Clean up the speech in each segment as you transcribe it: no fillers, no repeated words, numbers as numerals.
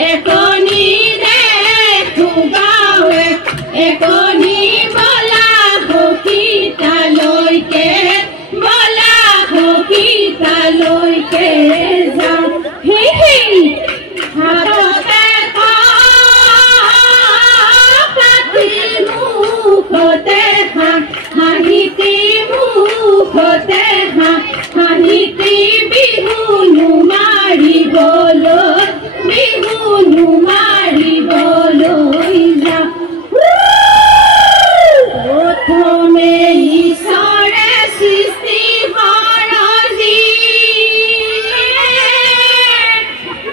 acne দেখো গাঁৱে acne বলা হকিতালৈকে বলা হকিতালৈকে যাওঁ হে হে হাততে কাটি মুখতে হাঁহিতি মুখতে হাঁহিতি বিহুনো মাৰিবলৈ বিহুনো মাৰিবলৈ যাওঁ প্ৰথমে ঈশ্বৰে সৃষ্টি কৰজি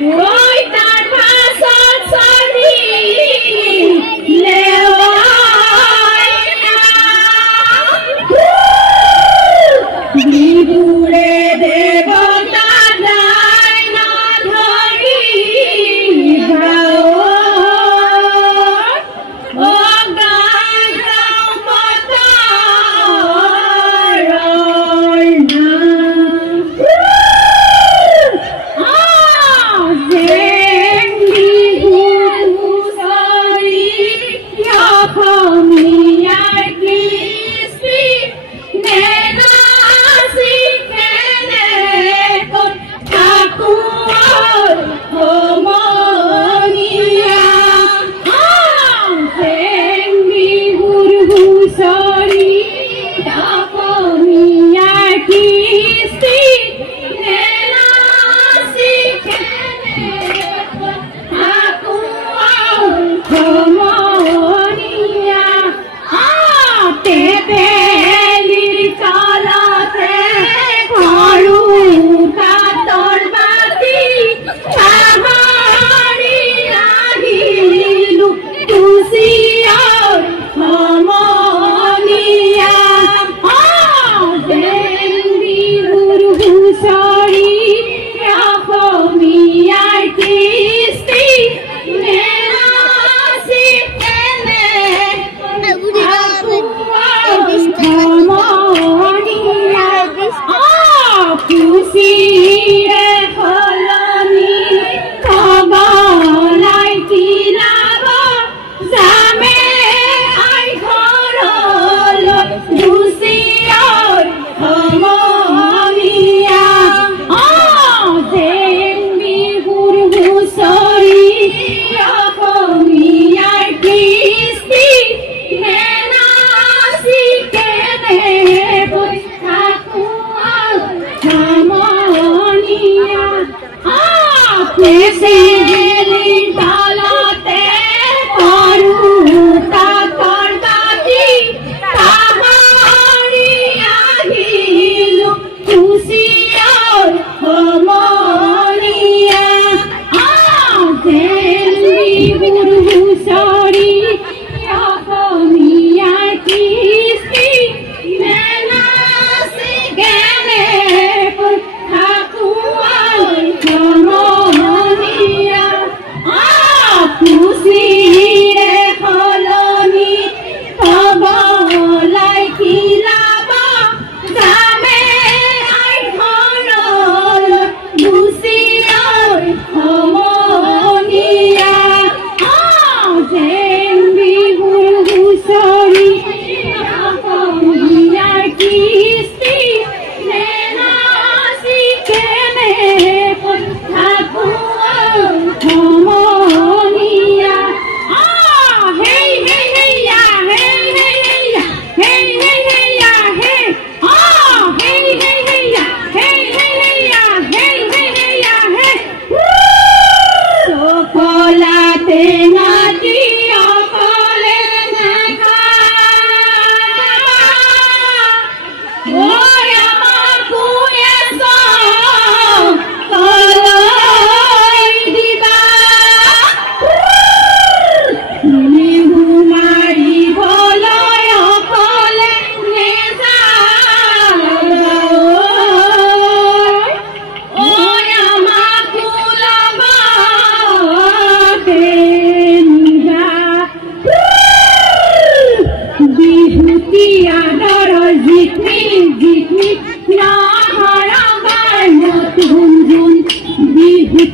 ঐ তাৰ পাছত চলিলে বিহুৰে দেৱতা যায় নধৰি গাঁৱত অ গাঁও গাঁও পতাৰৰ নাম জেং বিহু হুঁচৰি অসমীয়াৰ কৃষ্টি নেনাচি কেনেকৈ থাকোঁ সমনীয়া জেং বিহুৰ হুঁচৰি অসমীয়াৰ কৃষ্টি নেনাচি কেনেকৈ থাকোঁ সমনীয়া তেতেলীৰ তলতে ঘৰো তাঁতৰ বাতি পাহৰি আহিলোঁ কুচিয়াৰ সমনীয়া জেং বিহুৰ হুঁচৰি অসমীয়াৰ কৃষ্টি নেনাচি কুচিৰে সলনি কবলাই কিনাব যামে আই ঘৰলৈ কুচিয়াৰ সমনীয়া জেং বিহুৰ হুঁচৰি অসমীয়াৰ কৃষ্টি নেনাচি কেনেকৈ থাকোঁ সমনীয়া তেতেলীৰ তলতে ঘৰো তাঁতৰ বাতি পাহৰি আহিলোঁ কুচিয়াৰ সমনীয়া জেং বিহুৰ হুঁচৰি অসমীয়াৰ কৃষ্টি নেনাচি কেনেকৈ থাকোঁ সমনীয়া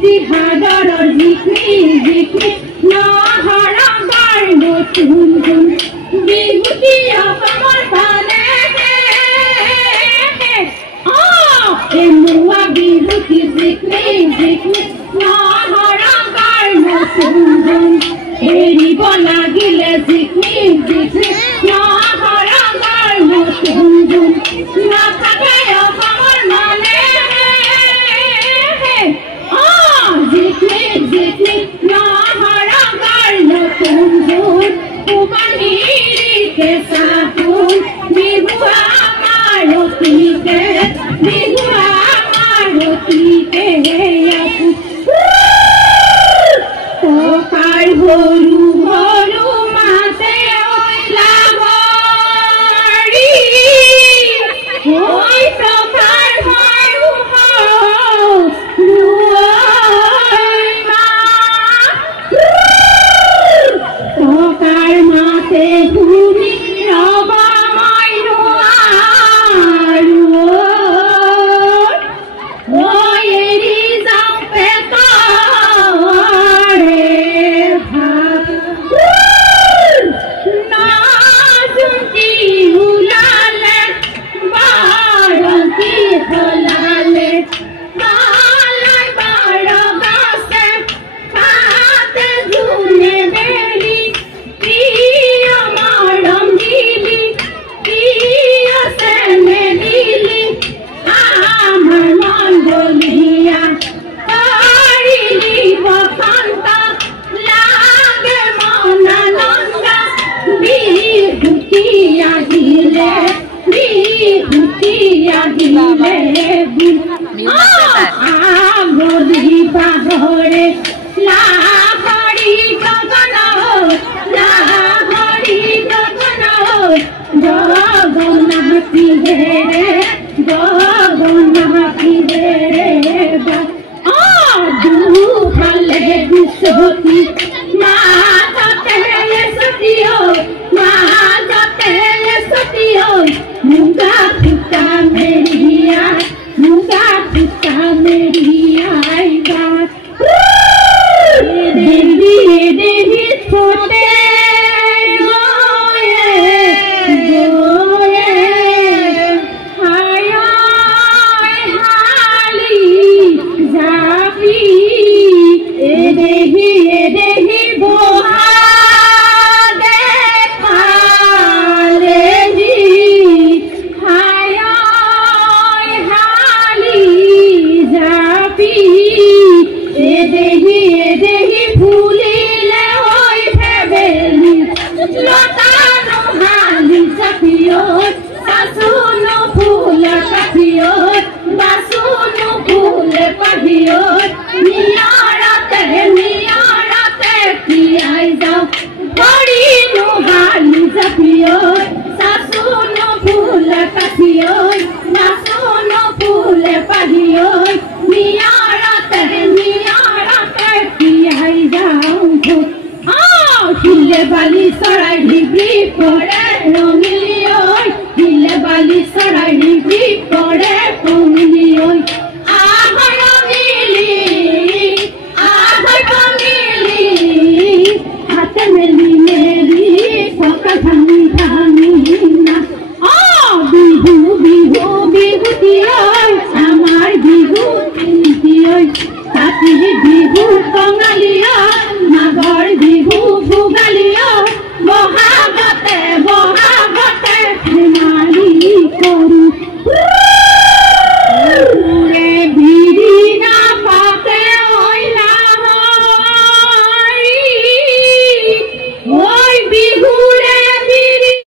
জিতি হাজাৰৰ জিকি জিকি নহৰা বাৰ নতুন গুণ বিহুতি অসমৰ ফালে এমুৱা বিহুতি জিকি জিকি নহৰা বাৰ নতুন গুণ এৰিব লাগিলে জিকি জিকি নহৰা বাৰ নতুন গুণ নাথাকে অসমৰ মানে জিকি জিকি নহৰা বাৰ নতুন গুণ উমানিৰিকে চাহোন বিহু আমাৰ অতিকে বিহু আমাৰ অতিকে টকাৰ সৰু সৰু মাতে ওলাবৰি ঐ টকাৰ সৰু সৰু টকাৰ মাতে শুনি ৰব মই নোৱাৰো ঐ এৰি যাওঁ পেটৰে ভাত নাজুতি ওলালে বাৰতি হলালে মালাই বাৰ গাছে খাতে জুনে বেলি প্ৰিয় মাৰম দিলি প্ৰিয় চেনে দিলি আমাৰ মন বলিয়া কৰিলি বসন্ত লাগে মন আনন্দ বিহুতি আহিলে আগলি বাহৰে লাহৰি গগন জগন্নাথী হেৰে দুফালে দুচকী মাজতে এচকী মাজতে এচকী মুগা ফুটা মেৰিয়াই গাত দেহি দেহি ছোটে বালি চৰাই ডিগ্ৰী পৰে ৰঙিলি ঐ দিলে বালি চৰাই ডিগ্ৰী পৰে ৰঙিলি ঐ আহ ৰঙিলি হাতে মেলি মেলি পকা ভাঙি ভাঙি না বিহু বিহু বিহুতি ঐ আমাৰ বিহু তিনিটি ঐ কাতি বিহু কঙালী মাঘৰ বিহু ভোগালী